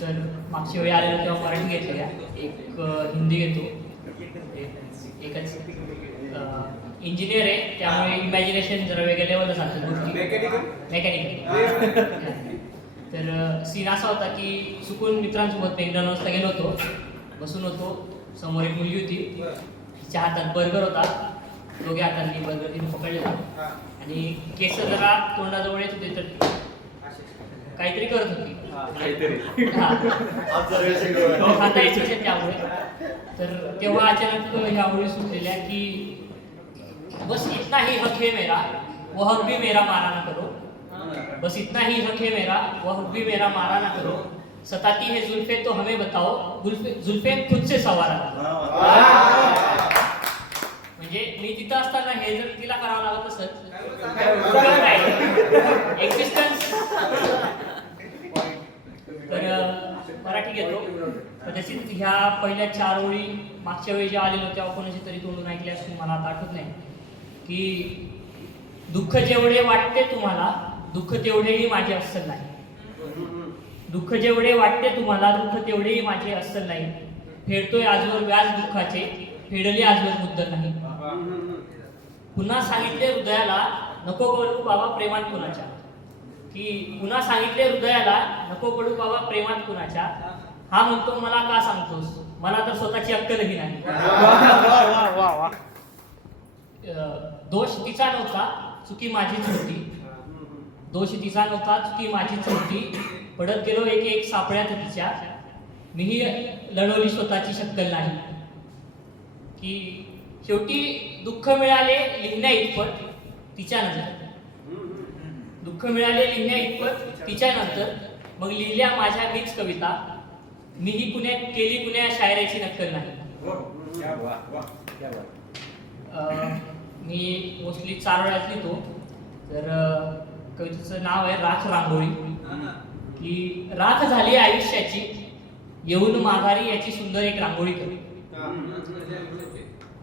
तर मागच्या वेळी आलेलो तेव्हा मराठी घेतलेल्या. एक हिंदी घेतो. एक- एकच इंजिनियर आहे. त्यामुळे इमॅजिनेशन जरा वेगळ्या लेवलला सांगतात गोष्टी. मेकॅनिकल तर सीन असा होता की चुकून मित्रांसोबत मेघदान वाजता गेलो होतो. बसून होतो. समोर एक मुलगी होती. तिच्या हातात बर्गर होता. दोघे हातांनी बर्गर तिने पकडले होता आणि केस जरा तोंडाजवळ येत होते तर काहीतरी करत होती. हा. तर तेव्हा अचानक ह्या मुली सुचलेल्या की बस इतना ही हक है मेरा वो हक भी मेरा मारा ना करो. बस इतना ही हक है मेरा वो हक भी मेरा मारा ना करो. सताती है जुल्फे तो हमें बताओ जुल्फे जुल्फे खुद से सवारा म्हणजे मी तिथं असताना हे जर तिला करावं लागत असत एक्झिस्टन्स तर अं, मराठी घेतो कदाचित ह्या पहिल्या चार ओळी मागच्या वेळी ज्या आलेल्या तेव्हा कोणाशी तरी तोंडून ऐकले असून मला आता आठवत नाही. की दुःख जेवढे वाटते तुम्हाला दुःख तेवढेही माझे अस्सल नाही. दुःख जेवढे वाटते तुम्हाला दुःख तेवढेही माझे अस्सल नाही. फेडतोय आजवर व्याज दुःखाचे फेडले आजवर मुद्दल नाही. पुन्हा सांगितले हृदयाला नको कळू बाबा प्रेमात कुणाच्या. की पुन्हा सांगितले हृदयाला नको कळू बाबा प्रेमात कुणाच्या. हा म्हणतो मला का सांगतोस? मला तर स्वतःची अक्कलही नाही. दोष तिचा नव्हता चुकी माझीच होती. दोष तिचा नव्हता चुकी माझीच होती. पडत गेलो एक एक सापड्यात तिच्या. मीही लढवली स्वतःची शक्कल नाही. की शेवटी दुःख मिळाले लिहिण्या इतपत तिच्या नंतर दुःख मिळाले लिहिण्या इतपत तिच्या नंतर मग लिहिल्या माझ्या मीच कविता. मीही कुण्या केली कुण्या शायराची नक्कल नाही. मी मोस्टली चार वेळात लिहितो तर कवितेचं नाव आहे राख रांगोळी. की राख झाली आयुष्याची येऊन माघारी याची सुंदर एक रांगोळी कर.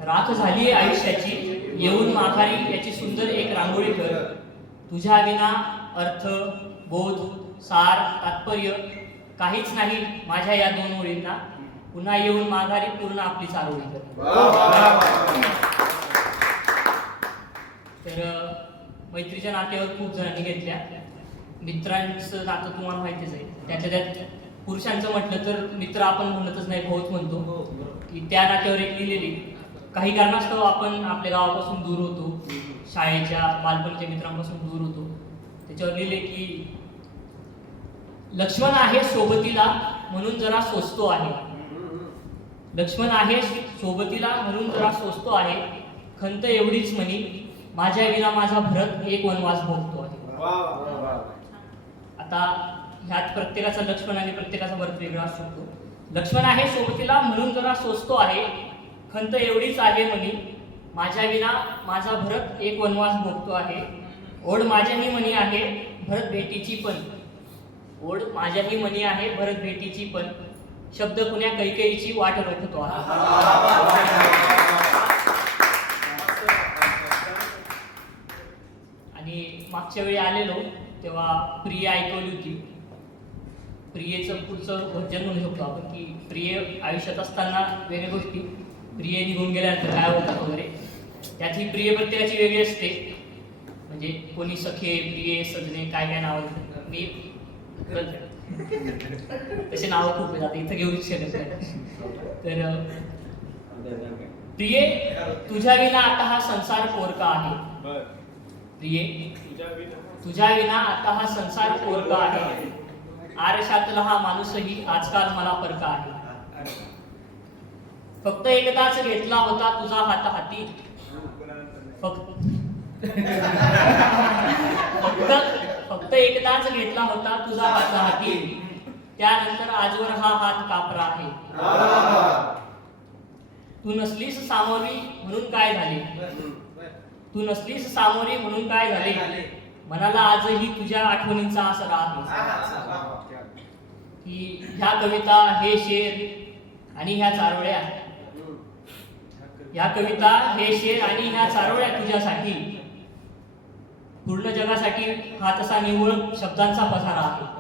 राख झाली आयुष्याची येऊन माघारी याची सुंदर एक रांगोळी कर. तुझ्या विना अर्थ बोध सार तात्पर्य काहीच नाही माझ्या या दोन ओळींना. पुन्हा येऊन माघारी पूर्ण आपली चारोळी कर तर मैत्रीच्या नात्यावर खूप जणांनी घेतल्या. मित्रांचं नातं तुम्हाला माहितीच आहे. त्याच्या त्यात पुरुषांचं म्हटलं तर मित्र आपण म्हणतच नाही भाऊच म्हणतो. की त्या नात्यावर एक लिहिलेली. काही कारणास्तव आपण आपल्या गावापासून दूर होतो. शाळेच्या बालपणीच्या मित्रांपासून दूर होतो. त्याच्यावर लिहिले की लक्ष्मण आहे सोबतीला म्हणून जरा सोचतो आहे. लक्ष्मण आहे सोबतीला म्हणून जरा सोचतो आहे. खंत एवढीच म्हणी माझ्या विना माझा भरत एक वनवास भोगतो आहे. आता ह्यात प्रत्येकाचा लक्ष्मण आणि प्रत्येकाचा भरत वेगळा असू शकतो लक्ष्मण आहे सोबतीला म्हणून जरा सोचतो आहे. खंत एवढीच आहे म्हणी माझ्या विना माझा भरत एक वनवास भोगतो आहे. ओढ माझ्याही मनी आहे भरत भेटीची पण. ओढ माझ्याही मनी आहे भरत भेटीची पण. शब्द कुण्या कैकेईची वाट रोखतो आहे आणि मागच्या वेळी आलेलो तेव्हा प्रिय ऐकवली होती. प्रियेचं पुढचं भजन म्हणू शकतो आपण की प्रिय आयुष्यात असताना वेगळ्या गोष्टी. प्रिय निघून गेल्यानंतर काय होतात वगैरे. त्यात ही प्रिय प्रत्येकाची वेगळी असते. म्हणजे कोणी सखे प्रिय सजने काय काय नाव मी तसे नावं खूप आहेत. आता इथं घेऊ शकत तर प्रिये तुझ्या विना आता हा संसार पोरका आहे. प्रिये तुझ्या विना. आता हा संसार पोरका आहे. आरशातला हा माणूसही आजकाल मला परका आहे. फक्त एकदाच घेतला होता तुझा हात हाती. फक्त फक्त फक्त एकदाच घेतला होता तुझा हात हाती. त्यानंतर आजवर हा हात कापरा आहे. तू नसलीस सामोरी म्हणून काय झाले? तू नसलीस सामोरी म्हणून काय झाले? मनाला आजही तुझ्या आठवणींचा असं राहत की ह्या कविता हे शेर आणि ह्या चारोळ्या. ह्या कविता हे शेर आणि ह्या चारोळ्या तुझ्यासाठी. पूर्ण जगासाठी हा तसा निव्वळ शब्दांचा पसारा आहे.